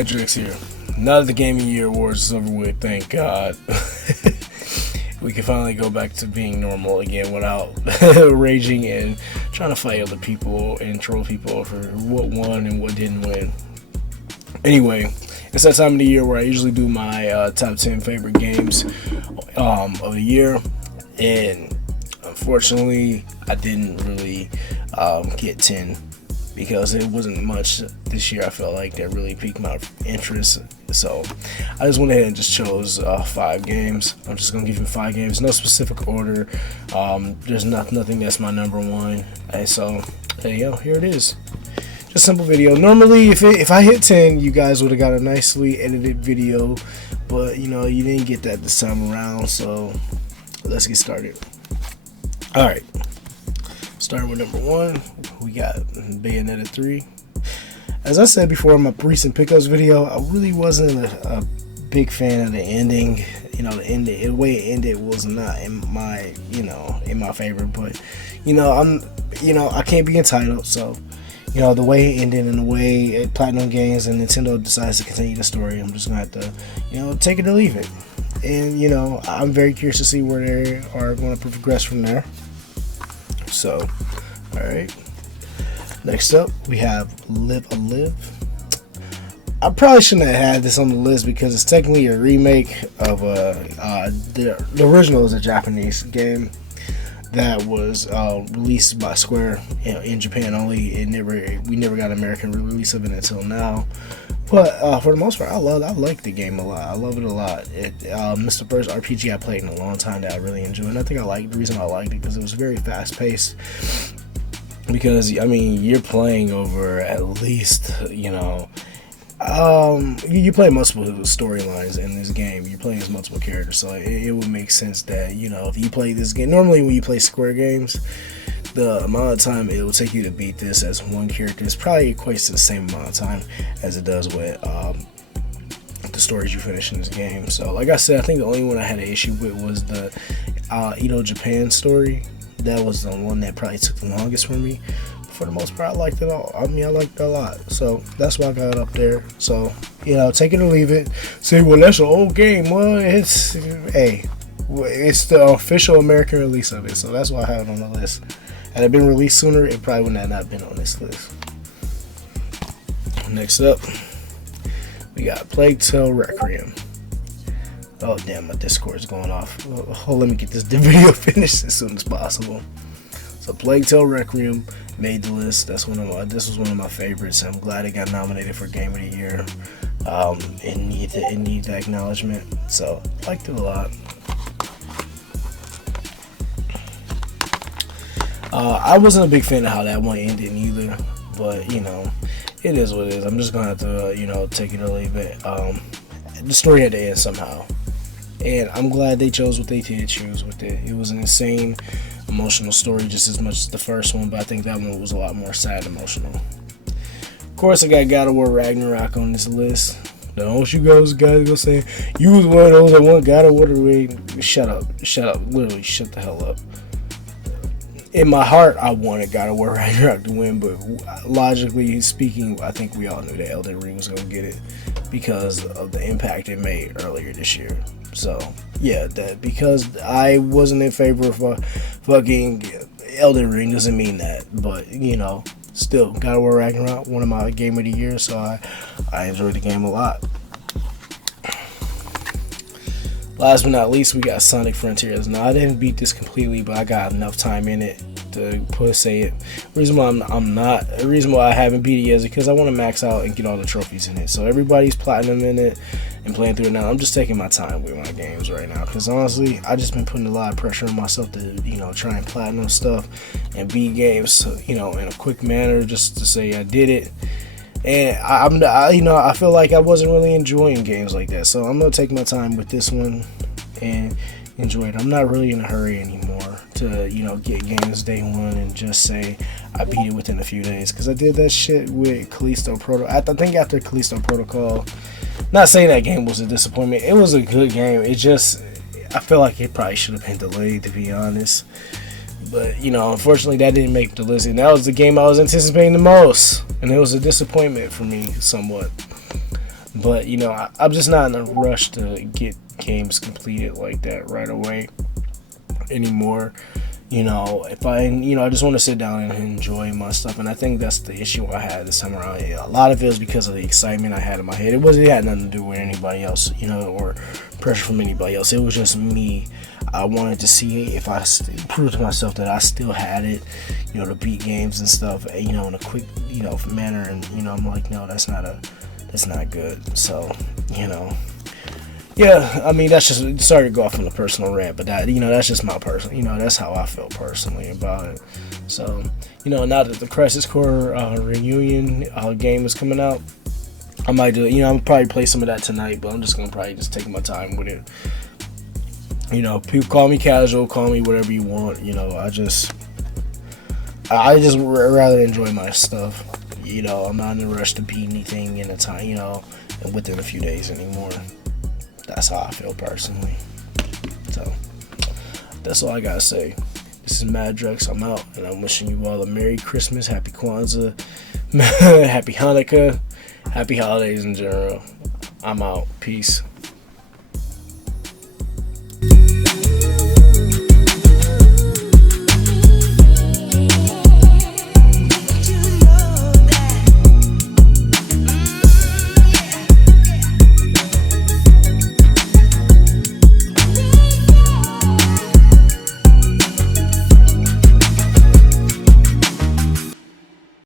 Madrix here. Now that the Gaming Year Awards is over with, thank God. We can finally go back to being normal again without raging and trying to fight other people and troll people over what won and what didn't win. Anyway, it's that time of the year where I usually do my top 10 favorite games of the year, and unfortunately I didn't really get 10 because it wasn't much this year I felt like that really piqued my interest. So I just went ahead and just chose 5 games. I'm just gonna give you 5 games, no specific order. There's nothing that's my number one, and so there you go, here it is. Just simple video. Normally if I hit 10, you guys would have got a nicely edited video, but you know, you didn't get that this time around, so let's get started. Alright, starting with number 1, we got Bayonetta 3. As I said before in my recent pickups video, I really wasn't a big fan of the ending. You know, the way it ended was not in my, in my favor. But, I can't be entitled. So, the way it ended and the way Platinum Games and Nintendo decides to continue the story, I'm just gonna have to, take it or leave it. And, I'm very curious to see where they are going to progress from there. So, alright. Next up, we have Live a Live. I probably shouldn't have had this on the list because it's technically a remake of the original is a Japanese game that was released by Square in Japan only. We never got an American release of it until now. But for the most part, I like the game a lot. I love it a lot. It's the first RPG I played in a long time that I really enjoyed. And I think the reason I liked it because it was very fast paced. Because you're playing over at least you play multiple storylines in this game. You're playing as multiple characters, so it would make sense that if you play this game. Normally, when you play Square games, the amount of time it will take you to beat this as one character is probably equates to the same amount of time as it does with the stories you finish in this game. So, like I said, I think the only one I had an issue with was the Edo Japan story. That was the one that probably took the longest for me. For the most part, I liked it all. I liked it a lot. So that's why I got it up there. So, take it or leave it. Say, well, that's an old game. Well, it's the official American release of it. So that's why I have it on the list. Had it been released sooner, it probably would not have been on this list. Next up, we got Plague Tale Requiem. Oh damn, my Discord is going off. Let me get this video finished as soon as possible. So Plague Tale Requiem made the list. This was one of my favorites. I'm glad it got nominated for Game of the Year. It needed the acknowledgement. So liked it a lot. I wasn't a big fan of how that one ended either, but it is what it is. I'm just gonna have to take it or leave it. The story had to end somehow. And I'm glad they chose what they did choose with it. It was an insane, emotional story just as much as the first one, but I think that one was a lot more sad and emotional. Of course, I got God of War Ragnarok on this list. Don't you guys go saying, you was one of those that want God of War to win. Shut up. Literally, shut the hell up. In my heart, I wanted God of War Ragnarok to win, but logically speaking, I think we all knew that Elden Ring was going to get it because of the impact it made earlier this year. So, yeah, that because I wasn't in favor of fucking Elden Ring doesn't mean that. But, still, God of War Ragnarok, one of my Game of the Year, so I enjoyed the game a lot. Last but not least, we got Sonic Frontiers. Now, I didn't beat this completely, but I got enough time in it to say it. The reason why I haven't beat it yet is because I want to max out and get all the trophies in it. So everybody's platinum in it and playing through it now. I'm just taking my time with my games right now because honestly, I just been putting a lot of pressure on myself to try and platinum stuff and beat games in a quick manner just to say I did it. And I feel like I wasn't really enjoying games like that, so I'm gonna take my time with this one and enjoy it. I'm not really in a hurry anymore to get games day one and just say I beat it within a few days, because I did that shit with Callisto Protocol. I think after Callisto Protocol, not saying that game was a disappointment, it was a good game. It just, I feel like it probably should have been delayed, to be honest. But, unfortunately that didn't make the list. And that was the game I was anticipating the most. And it was a disappointment for me, somewhat. But I'm just not in a rush to get games completed like that right away anymore. If I just want to sit down and enjoy my stuff, and I think that's the issue I had this time around. A lot of it was because of the excitement I had in my head. It had nothing to do with anybody else, or pressure from anybody else. It was just me. I wanted to see if I prove to myself that I still had it, to beat games and stuff, in a quick, manner. And I'm like, no, that's not good. So, yeah, I mean, that's just, sorry to go off on a personal rant, but that's just my person, that's how I feel personally about it. So, now that the Crisis Core reunion game is coming out, I might do it. I'll probably play some of that tonight, but I'm just gonna probably just take my time with it. People call me casual, call me whatever you want. I just rather enjoy my stuff. I'm not in a rush to beat anything in a time, within a few days anymore. That's how I feel personally. So that's all I gotta say. This is Madrex. I'm out, and I'm wishing you all a Merry Christmas, Happy Kwanzaa, Happy Hanukkah, Happy Holidays in general. I'm out. Peace.